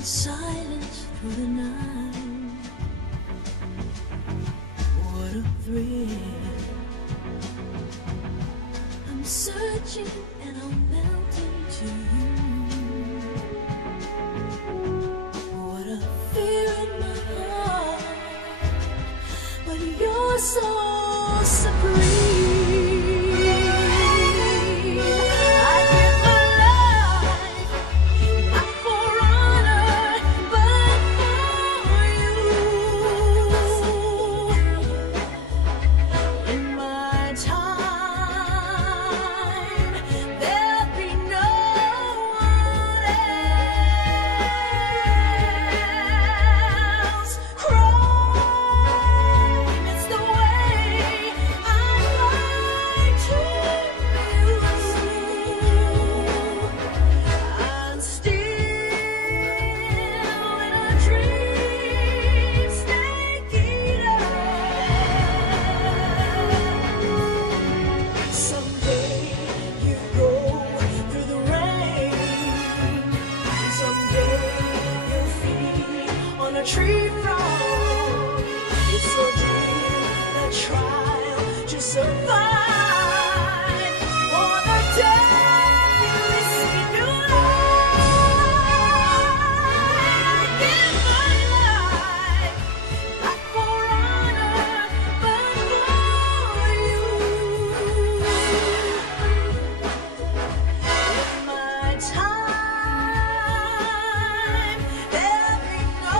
silence through the night. What a thrill. I'm searching and I'm melting to you. What a fear in my heart when you're so supreme. Tree frog, it's so deep, the trial to survive. For the day we see new light, give my life not for honor, but for you. In my time, there'll be no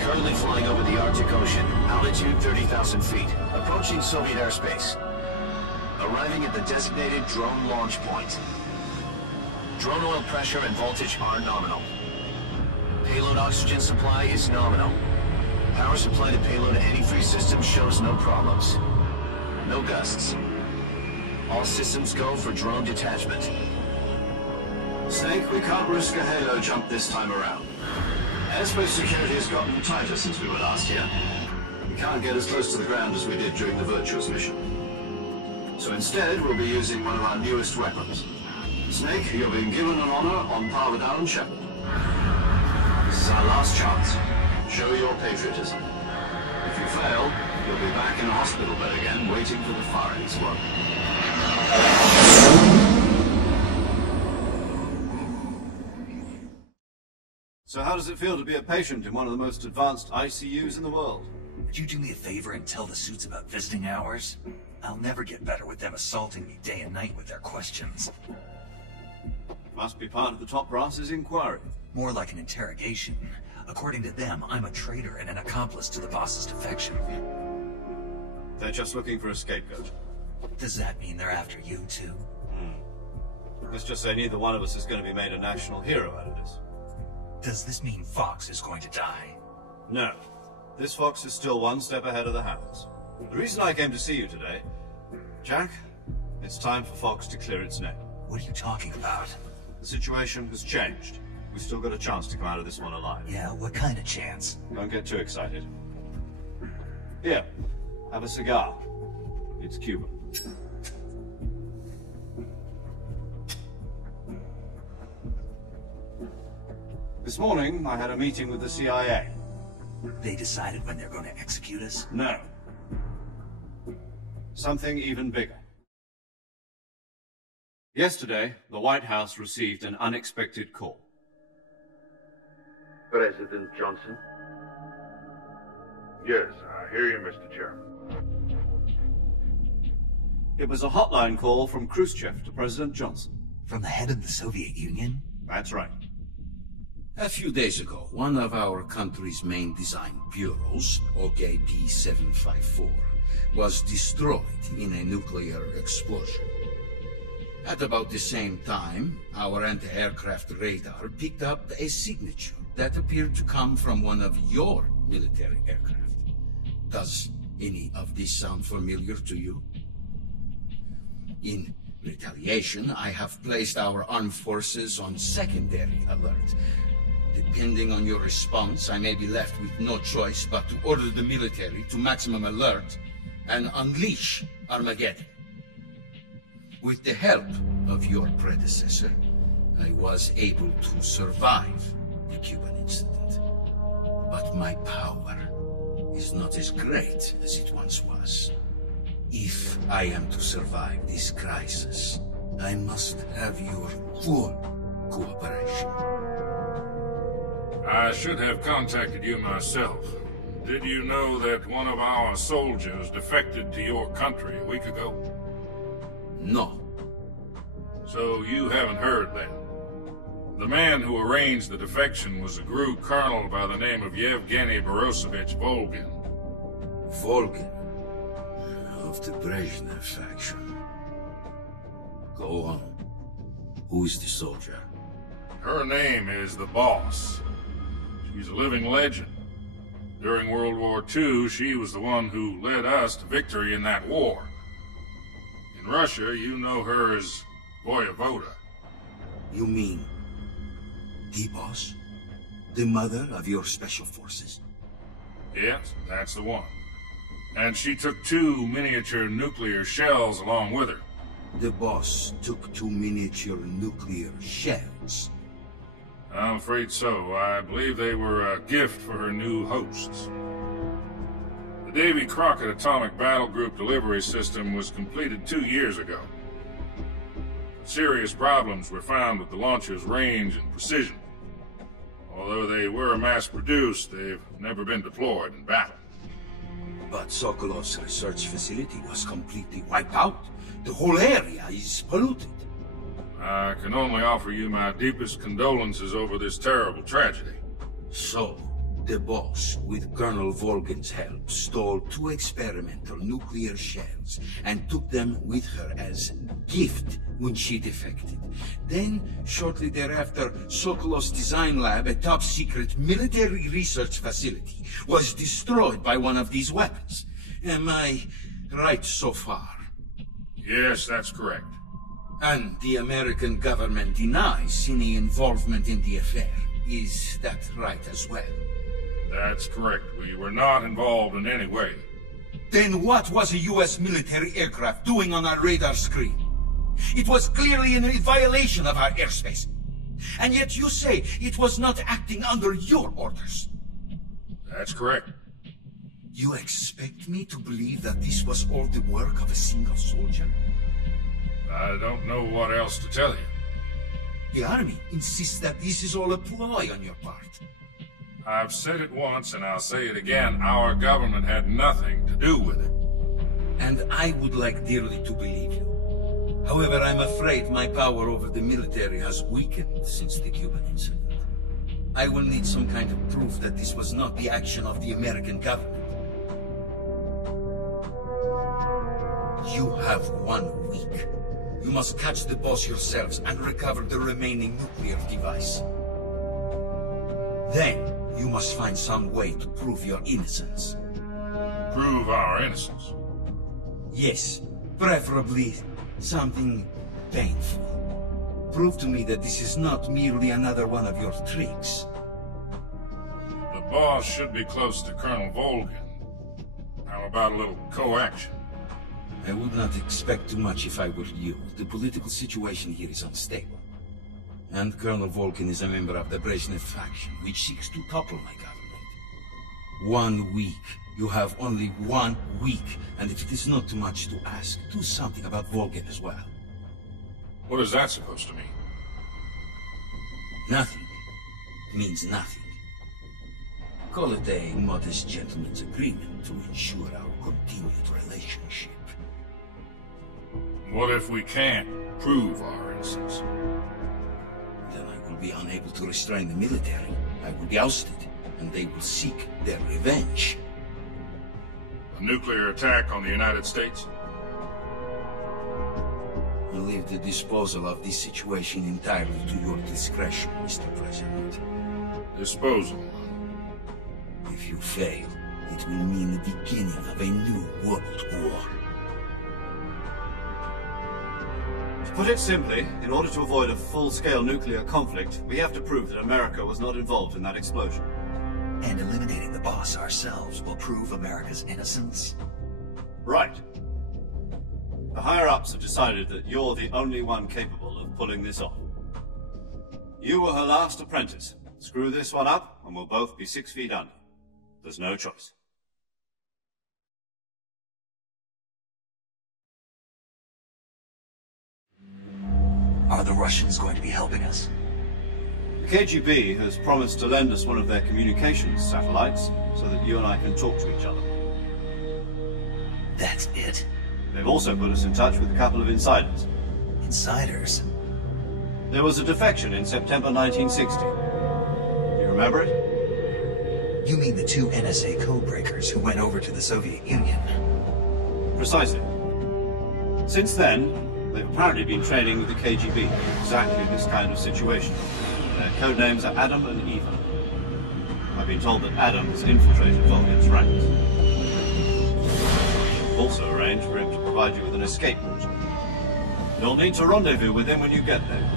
Currently flying over the Arctic Ocean, altitude 30,000 feet, approaching Soviet airspace. Arriving at the designated drone launch point. Drone oil pressure and voltage are nominal. Payload oxygen supply is nominal. Power supply to payload antifreeze system shows no problems. No gusts. All systems go for drone detachment. Snake, we can't risk a halo jump this time around. Airspace security has gotten tighter since we were last here. We can't get as close to the ground as we did during the Virtuous mission. So instead, we'll be using one of our newest weapons. Snake, you're being given an honor on Power Down Shepard. This is our last chance. Show your patriotism. If you fail, you'll be back in a hospital bed again, waiting for the firing squad. So how does it feel to be a patient in one of the most advanced ICUs in the world? Would you do me a favor and tell the suits about visiting hours? I'll never get better with them assaulting me day and night with their questions. Must be part of the top brass's inquiry. More like an interrogation. According to them, I'm a traitor and an accomplice to the boss's defection. They're just looking for a scapegoat. Does that mean they're after you too? Let's just say neither one of us is going to be made a national hero out of this. Does this mean Fox is going to die? No. This fox is still one step ahead of the hounds. The reason I came to see you today, Jack, it's time for Fox to clear its name. What are you talking about? The situation has changed. We've still got a chance to come out of this one alive. Yeah, what kind of chance? Don't get too excited. Here, have a cigar. It's Cuban. This morning, I had a meeting with the CIA. They decided when they're going to execute us? No. something even bigger. Yesterday, the White House received an unexpected call. President Johnson? Yes, I hear you, Mr. Chairman. It was a hotline call from Khrushchev to President Johnson. From the head of the Soviet Union? That's right. A few days ago, one of our country's main design bureaus, OKB 754, was destroyed in a nuclear explosion. At about the same time, our anti-aircraft radar picked up a signature that appeared to come from one of your military aircraft. Does any of this sound familiar to you? In retaliation, I have placed our armed forces on secondary alert. Depending on your response, I may be left with no choice but to order the military to maximum alert and unleash Armageddon. With the help of your predecessor, I was able to survive the Cuban incident. But my power is not as great as it once was. If I am to survive this crisis, I must have your full cooperation. I should have contacted you myself. Did you know that one of our soldiers defected to your country a week ago? No. So you haven't heard then. The man who arranged the defection was a GRU colonel by the name of Yevgeny Borisovich Volgin. Volgin. Of the Brezhnev faction. Go on. Who is the soldier? Her name is the Boss. She's a living legend. During World War II, she was the one who led us to victory in that war. In Russia, you know her as Voyevoda. You mean the Boss? The mother of your special forces? Yes, that's the one. And she took 2 miniature nuclear shells along with her. The Boss took 2 miniature nuclear shells. I'm afraid so. I believe they were a gift for her new hosts. The Davy Crockett Atomic Battle Group delivery system was completed 2 years ago. Serious problems were found with the launcher's range and precision. Although they were mass-produced, they've never been deployed in battle. But Sokolov's research facility was completely wiped out. The whole area is polluted. I can only offer you my deepest condolences over this terrible tragedy. So, the Boss, with Colonel Volgin's help, stole 2 experimental nuclear shells and took them with her as gift when she defected. Then, shortly thereafter, Sokolov's design lab, a top-secret military research facility, was destroyed by one of these weapons. Am I right so far? Yes, that's correct. And the American government denies any involvement in the affair. Is that right as well? That's correct. We were not involved in any way. Then what was a U.S. military aircraft doing on our radar screen? It was clearly in violation of our airspace. And yet you say it was not acting under your orders. That's correct. You expect me to believe that this was all the work of a single soldier? I don't know what else to tell you. The army insists that this is all a ploy on your part. I've said it once and I'll say it again. Our government had nothing to do with it. And I would like dearly to believe you. However, I'm afraid my power over the military has weakened since the Cuban incident. I will need some kind of proof that this was not the action of the American government. You have 1 week. You must catch the Boss yourselves and recover the remaining nuclear device. Then, you must find some way to prove your innocence. Prove our innocence? Yes, preferably something painful. Prove to me that this is not merely another one of your tricks. The Boss should be close to Colonel Volgin. How about a little co-action? I would not expect too much if I were you. The political situation here is unstable. And Colonel Volgin is a member of the Brezhnev faction, which seeks to topple my government. 1 week. You have only 1 week, and if it is not too much to ask, do something about Volgin as well. What is that supposed to mean? Nothing means nothing. Call it a modest gentleman's agreement to ensure our continued relationship. What if we can't prove our innocence? Then I will be unable to restrain the military. I will be ousted, and they will seek their revenge. A nuclear attack on the United States? I leave the disposal of this situation entirely to your discretion, Mr. President. Disposal. If you fail, it will mean the beginning of a new world war. To put it simply, in order to avoid a full-scale nuclear conflict, we have to prove that America was not involved in that explosion. And eliminating the boss ourselves will prove America's innocence? Right. The higher-ups have decided that you're the only one capable of pulling this off. You were her last apprentice. Screw this one up, and we'll both be 6 feet under. There's no choice. Are the Russians going to be helping us? The KGB has promised to lend us one of their communications satellites so that you and I can talk to each other. That's it? They've also put us in touch with a couple of insiders. Insiders? There was a defection in September 1960. Do you remember it? You mean the 2 NSA codebreakers who went over to the Soviet Union? Precisely. Since then, they've apparently been training with the KGB in exactly this kind of situation. Their codenames are Adam and Eva. I've been told that Adam has infiltrated Volgin's ranks. Also arranged for him to provide you with an escape route. You'll need to rendezvous with him when you get there.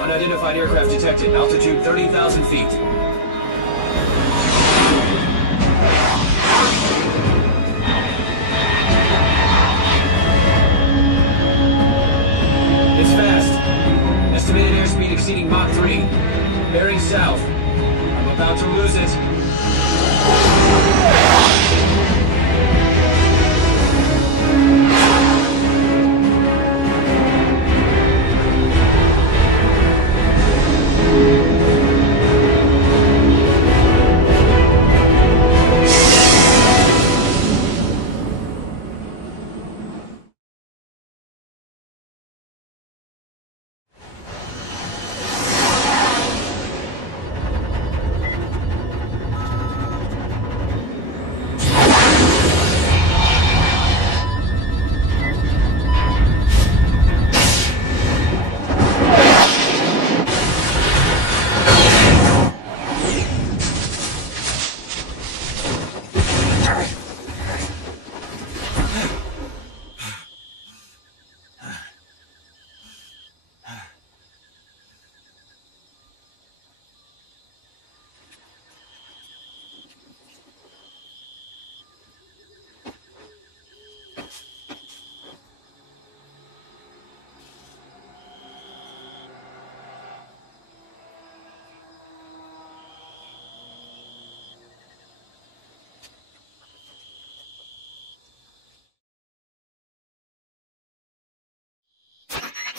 Unidentified aircraft detected. Altitude 30,000 feet. It's fast. Estimated airspeed exceeding Mach 3. Bearing south. I'm about to lose it.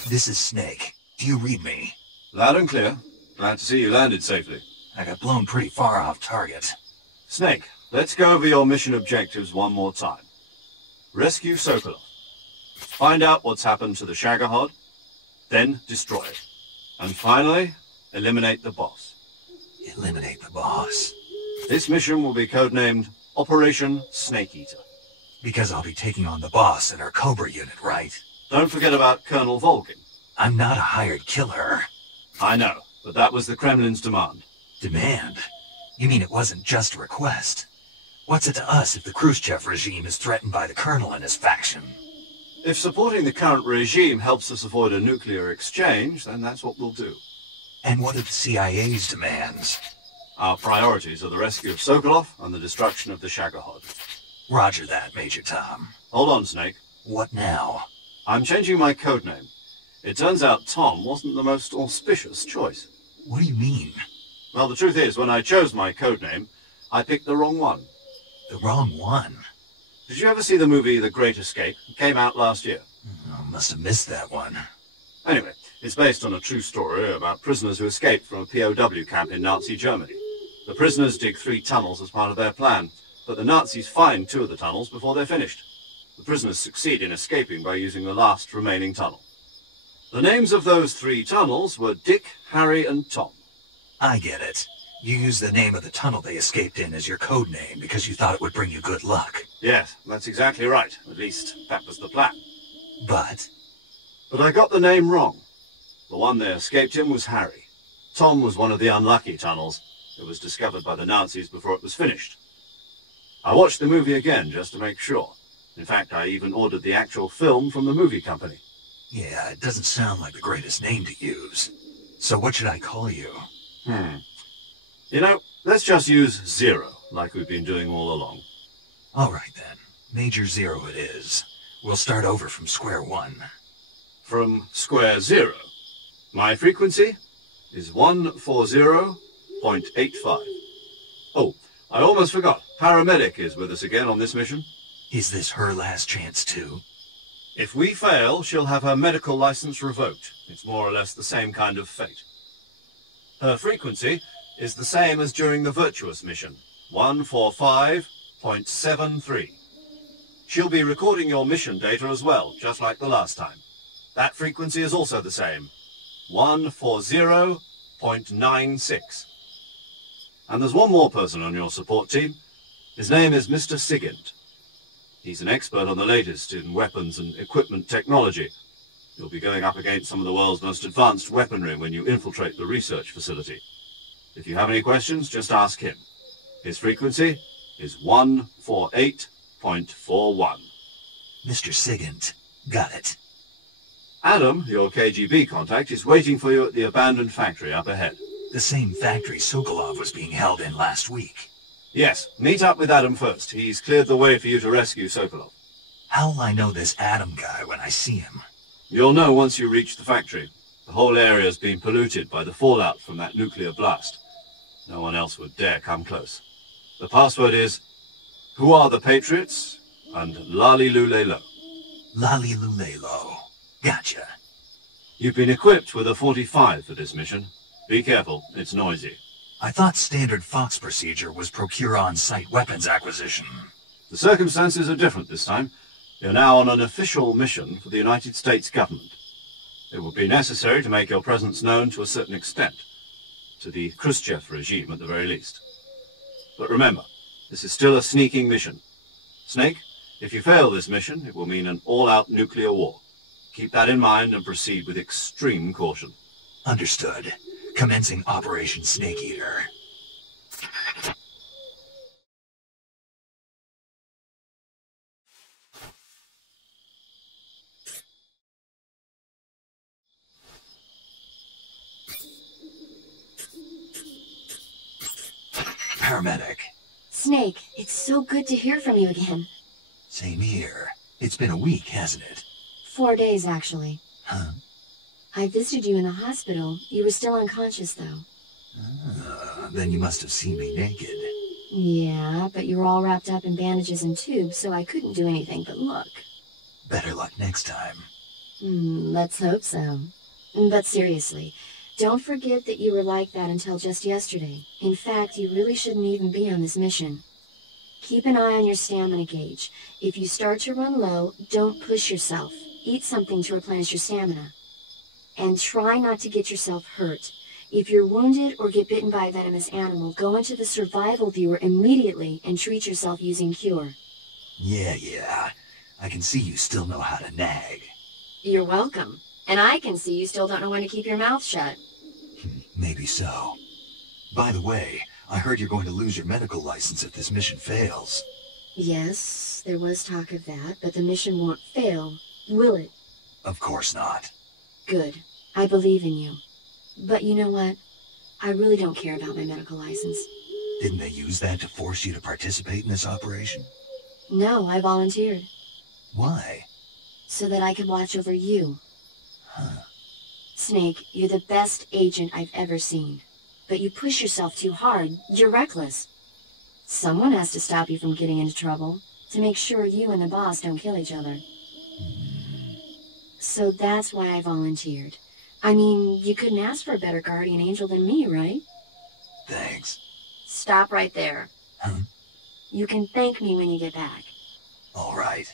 This is Snake. Do you read me? Loud and clear. Glad to see you landed safely. I got blown pretty far off target. Snake, let's go over your mission objectives one more time. Rescue Sokolov. Find out what's happened to the Shagohod, then destroy it. And finally, eliminate the boss. Eliminate the boss? This mission will be codenamed Operation Snake Eater. Because I'll be taking on the boss in our Cobra unit, right? Don't forget about Colonel Volgin. I'm not a hired killer. I know, but that was the Kremlin's demand. Demand? You mean it wasn't just a request? What's it to us if the Khrushchev regime is threatened by the Colonel and his faction? If supporting the current regime helps us avoid a nuclear exchange, then that's what we'll do. And what are the CIA's demands? Our priorities are the rescue of Sokolov and the destruction of the Shagohod. Roger that, Major Tom. Hold on, Snake. What now? I'm changing my codename. It turns out Tom wasn't the most auspicious choice. What do you mean? Well, the truth is, when I chose my codename, I picked the wrong one. The wrong one? Did you ever see the movie The Great Escape? It came out last year. I must have missed that one. Anyway, it's based on a true story about prisoners who escaped from a POW camp in Nazi Germany. The prisoners dig 3 tunnels as part of their plan, but the Nazis find 2 of the tunnels before they're finished. The prisoners succeed in escaping by using the last remaining tunnel. The names of those 3 tunnels were Dick, Harry, and Tom. I get it. You used the name of the tunnel they escaped in as your code name because you thought it would bring you good luck. Yes, that's exactly right. At least, that was the plan. But I got the name wrong. The one they escaped in was Harry. Tom was one of the unlucky tunnels. It was discovered by the Nazis before it was finished. I watched the movie again just to make sure. In fact, I even ordered the actual film from the movie company. yeah, it doesn't sound like the greatest name to use. So what should I call you? You know, let's just use Zero, like we've been doing all along. All right then. Major Zero it is. We'll start over from square one. From square 0. My frequency is 140.85. Oh, I almost forgot. Paramedic is with us again on this mission. Is this her last chance too? If we fail, she'll have her medical license revoked. It's more or less the same kind of fate. Her frequency is the same as during the Virtuous mission, 145.73. She'll be recording your mission data as well, just like the last time. That frequency is also the same, 140.96. And there's one more person on your support team. His name is Mr. Sigint. He's an expert on the latest in weapons and equipment technology. You'll be going up against some of the world's most advanced weaponry when you infiltrate the research facility. If you have any questions, just ask him. His frequency is 148.41. Mr. Sigint. Got it. Adam, your KGB contact, is waiting for you at the abandoned factory up ahead. The same factory Sokolov was being held in last week. Yes, meet up with Adam first. He's cleared the way for you to rescue Sokolov. How'll I know this Adam guy when I see him? You'll know once you reach the factory. The whole area's been polluted by the fallout from that nuclear blast. No one else would dare come close. The password is, "Who are the Patriots?" and "Lali Lulelo." Lali Lulelo. Gotcha. You've been equipped with a 45 for this mission. Be careful, it's noisy. I thought standard Fox procedure was procure on-site weapons acquisition. The circumstances are different this time. You're now on an official mission for the United States government. It will be necessary to make your presence known to a certain extent. To the Khrushchev regime at the very least. But remember, this is still a sneaking mission. Snake, if you fail this mission, it will mean an all-out nuclear war. Keep that in mind and proceed with extreme caution. Understood. Commencing Operation Snake Eater. Paramedic. Snake, it's so good to hear from you again. Same here. It's been a week, hasn't it? 4 days, actually. Huh? I visited you in the hospital. You were still unconscious, though. Then you must have seen me naked. Yeah, but you were all wrapped up in bandages and tubes, so I couldn't do anything but look. Better luck next time. Let's hope so. But seriously, don't forget that you were like that until just yesterday. In fact, you really shouldn't even be on this mission. Keep an eye on your stamina gauge. If you start to run low, don't push yourself. Eat something to replenish your stamina. And try not to get yourself hurt. If you're wounded or get bitten by a venomous animal, go into the survival viewer immediately and treat yourself using Cure. Yeah. I can see you still know how to nag. You're welcome. And I can see you still don't know when to keep your mouth shut. Maybe so. By the way, I heard you're going to lose your medical license if this mission fails. Yes, there was talk of that, but the mission won't fail, will it? Of course not. Good. I believe in you. But you know what? I really don't care about my medical license. Didn't they use that to force you to participate in this operation? No, I volunteered. Why? So that I could watch over you. Huh. Snake, you're the best agent I've ever seen. But you push yourself too hard. You're reckless. Someone has to stop you from getting into trouble, to make sure you and the boss don't kill each other. So that's why I volunteered. I mean, you couldn't ask for a better guardian angel than me, right? Thanks. Stop right there. Huh? You can thank me when you get back. All right.